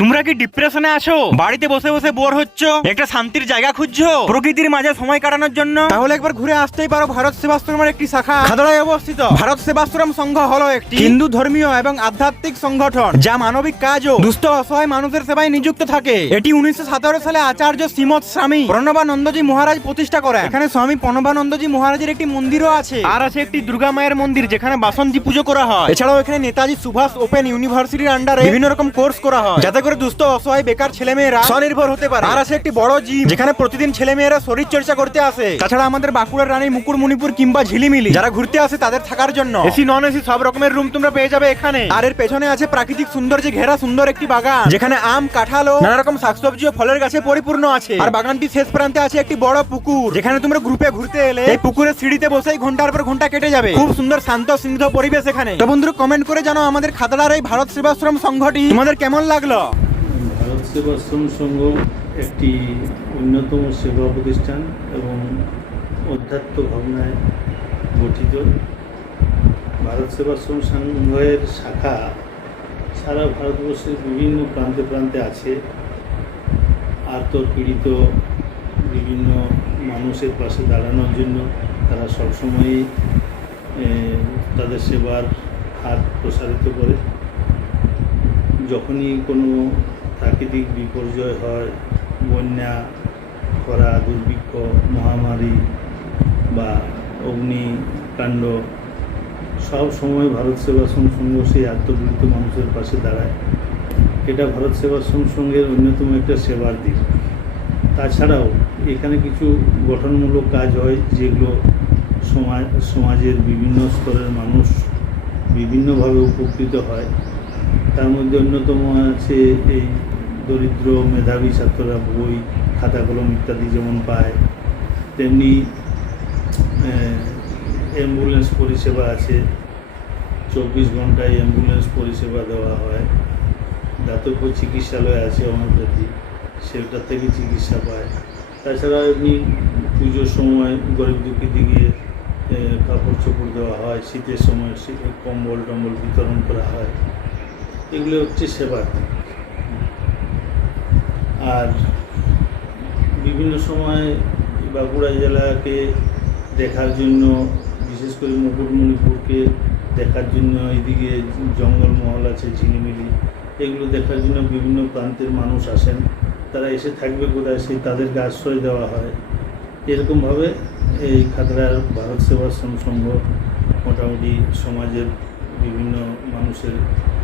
তোমরা কি ডিপ্রেশনে আছো? বাড়িতে বসে বসে বোর হচ্ছ? একটা শান্তির জায়গা খুঁজছো? প্রকৃতির মাঝে সময় কাটানোর জন্য? তাহলে একবার ঘুরে আসতেই পারো ভারত সেবাশ্রমের একটি শাখা। খাদড়ায় অবস্থিত। ভারত সেবাশ্রম সংঘ হলো একটি হিন্দু ধর্মীয় এবং আধ্যাত্মিক সংগঠন, যা মানবিক কাজ ও দুস্থ অসহায় মানুষের সেবায় নিযুক্ত থাকে। এটি উনিশশো সালে আচার্য শ্রীমৎ স্বামী প্রণবানন্দজি মহারাজ প্রতিষ্ঠা করেন। এখানে স্বামী প্রণবানন্দজি মহারাজের একটি মন্দিরও আছে। আর আছে একটি দুর্গা মায়ের মন্দির, যেখানে বাসন্তী পুজো করা হয়। এছাড়াও এখানে নেতাজি সুভাষ ওপেন ইউনিভার্সিটির আন্ডারে বিভিন্ন রকম কোর্স করা হয়। যাতে করে দুস্থ অসহায় বেকার ছেলেমেয়েরা স্বনির্ভর হতে পারে। আর আছে একটি বড় জিম যেখানে প্রতিদিন ছেলেমেয়েরা শরীর চর্চা করতে আসে। তাছাড়া আমাদের বাঁকুড়ার রানী মুকুটমণিপুর কিংবা ঝিলিমিলি যারা ঘুরতে আসে তাদের থাকার জন্য। এসি নন এসি সব রকমের রুম তোমরা পেয়ে যাবে এখানে। আর এর পেছনে আছে প্রাকৃতিক সৌন্দর্যে ঘেরা সুন্দর একটি বাগান যেখানে আম কাঁঠাল ও নানা রকম শাকসবজি ও ফলের গাছে পরিপূর্ণ আছে। আর বাগানটি শেষ প্রান্তে আছে একটি বড় পুকুর যেখানে তোমরা গ্রুপে ঘুরতে এলে এই পুকুরের সিঁড়িতে বসেই ঘণ্টার পর ঘণ্টা কেটে যাবে। খুব সুন্দর শান্ত স্নিগ্ধ পরিবেশ এখানে। তো বন্ধুরা কমেন্ট করে জানো আমাদের খাতড়ার এই ভারত সেবাশ্রম সংঘটি তোমাদের কেমন লাগল? সেবাশ্রম সংঘ একটি অন্যতম সেবা প্রতিষ্ঠান এবং অধ্যাত্ম ভাবনায় গঠিত। ভারত সেবাশ্রম সংঘের শাখা সারা ভারতবর্ষের বিভিন্ন প্রান্তে প্রান্তে আছে। আত্মপীড়িত বিভিন্ন মানুষের পাশে দাঁড়ানোর জন্য তারা সবসময়ই তাদের সেবার হাত প্রসারিত করে। যখনই কোনো প্রাকৃতিক বিপর্যয় হয়, বন্যা খরা দুর্ভিক্ষ, মহামারী বা অগ্নিকাণ্ড, সব সময় ভারত সেবাশ্রম সংঘ সেই আত্মপীড়িত মানুষের পাশে দাঁড়ায়। এটা ভারত সেবাশ্রম সংঘের অন্যতম একটা সেবার দিক। তাছাড়াও এখানে কিছু গঠনমূলক কাজ হয়, যেগুলো সমাজ, সমাজের বিভিন্ন স্তরের মানুষ বিভিন্নভাবে উপকৃত হয়। তার মধ্যে অন্যতম আছে এই দরিদ্র মেধাবী ছাত্ররা বই খাতা কলম ইত্যাদি যেমন পায়, তেমনি অ্যাম্বুলেন্স পরিষেবা আছে। চব্বিশ ঘন্টায় অ্যাম্বুলেন্স পরিষেবা দেওয়া হয়। দাতব্য চিকিৎসালয় আছে হোমিওপ্যাথি সেটার থেকে চিকিৎসা পায়। তাছাড়া এমনি পুজোর সময় গরিব দুঃখী দিকে কাপড় চোপড় দেওয়া হয়। শীতের সময় শীতের কম্বল টম্বল বিতরণ করা হয়। এগুলো হচ্ছে দিক। আর বিভিন্ন সময় বাঁকুড়া জেলাকে দেখার জন্য, বিশেষ করে মুকুটমণিপুরকে দেখার জন্য এদিকে জঙ্গলমহল আছে, ঝিলিমিলি, এগুলো দেখার জন্য বিভিন্ন প্রান্তের মানুষ আসেন। তারা এসে থাকবে কোথায় সেই তাদেরকে আশ্রয় দেওয়া হয়। এরকমভাবে এই খাতড়ার ভারত সেবাশ্রম সংঘ মোটামুটি সমাজের বিভিন্ন মানুষের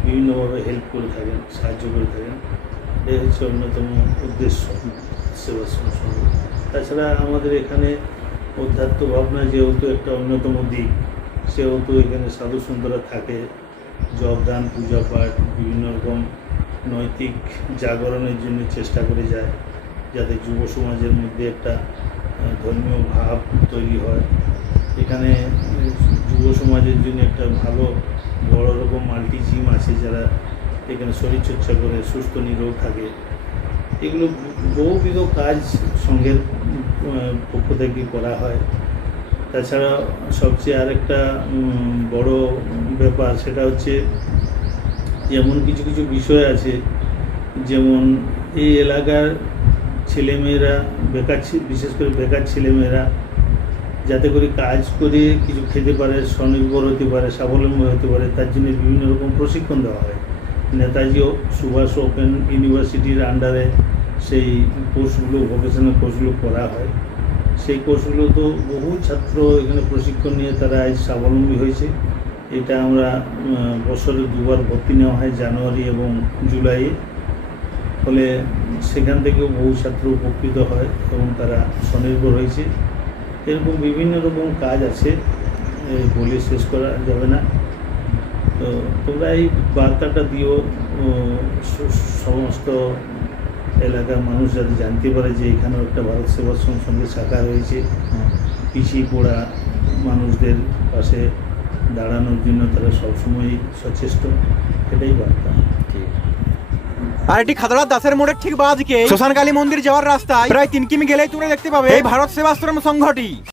বিভিন্নভাবে হেল্প করে থাকেন, সাহায্য করে থাকেন। এই হচ্ছে অন্যতম উদ্দেশ্য সেবাশ্রম সংঘ তাছাড়া আমাদের এখানে অধ্যাত্ম ভাবনা যেহেতু একটা অন্যতম দিক, সেহেতু এখানে সাধু সন্তরা থাকে জপ দান পূজা পাঠ, বিভিন্ন রকম নৈতিক জাগরণের জন্য চেষ্টা করে যায়, যাতে যুব সমাজের মধ্যে একটা ধর্মীয় ভাব তৈরি হয়। এখানে যুব সমাজের জন্য একটা ভালো, বড় রকম মাল্টি জিম আছে যারা এখানে শরীরচর্চা করে সুস্থ নিরোগ থাকে। এগুলো বহুবিধ কাজ সঙ্গের আহ, পক্ষ থেকে করা হয়। তাছাড়া সবচেয়ে আরেকটা বড় ব্যাপার সেটা হচ্ছে যেমন কিছু কিছু বিষয় আছে যেমন এই এলাকার ছেলেমেয়েরা বেকার বিশেষ করে বেকার ছেলেমেয়েরা যাতে করে কাজ করে কিছু খেতে পারে স্বনির্ভর হতে পারে স্বাবলম্বী হতে পারে তার জন্য বিভিন্ন রকম প্রশিক্ষণ দেওয়া হয়। নেতাজি ও সুভাষ ওপেন ইউনিভার্সিটির আন্ডারে সেই কোর্সগুলো ভোকেশনাল কোর্সগুলো করা হয়। সেই কোর্সগুলো তো বহু ছাত্র এখানে প্রশিক্ষণ নিয়ে তারা আজ স্বাবলম্বী হয়েছে। এটা আমরা বছরে দুবার ভর্তি নেওয়া হয় জানুয়ারি এবং জুলাইয়ে। ফলে সেখান থেকেও বহু ছাত্র উপকৃত হয় এবং তারা স্বনির্ভর হয়েছে। এরকম বিভিন্ন রকম কাজ আছে বলে শেষ করা যাবে না। তো তোমরা এই বার্তাটা দিও সমস্ত এলাকার মানুষ যাতে জানতে পারে যে এখানেও একটা ভারত সেবাশ্রম সঙ্গে শাখা রয়েছে। পিছিয়ে পড়া মানুষদের পাশে দাঁড়ানোর জন্য তারা সবসময় সচেষ্ট। এটাই বার্তা। আর এটি খাতড়া দাসের মোড়ের ঠিক বাদিকে শ্মশান কালী মন্দির যাওয়ার রাস্তায় প্রায় তিন কিমি গেলেই তোমরা দেখতে পাবে এই ভারত সেবাশ্রম সংঘটি।